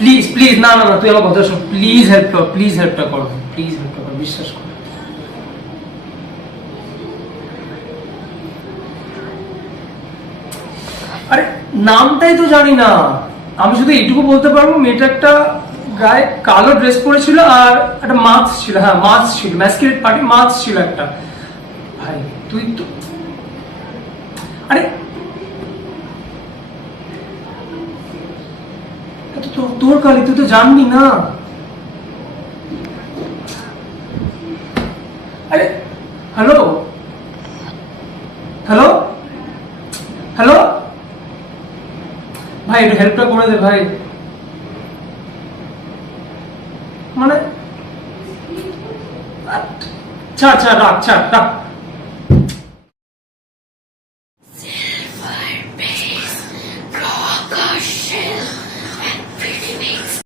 Please please, না না না, তুই আমার কথা শোন, প্লিজ হেল্পটা কর, প্লিজ হেল্পটা কর, বিশ্বাস কর। আরে নামটাই তো জানি না, আমি শুধু এইটুকু বলতে পারবো মেয়েটা একটা গায়ে কালো ড্রেস পরেছিল আর একটা মাস্ক ছিল, হ্যাঁ মাস্ক ছিল, ম্যাসকিউরেট পার্টি মাস্ক ছিল একটা। ভাই তুই তো, আরে তোর কালি, তুই তো জানবি না। আরে হ্যালো হ্যালো হ্যালো, ভাই একটু হেল্পটা করে দে ভাই, মানে ছাড় ছাড়, রাখ, ছাড় রাখ।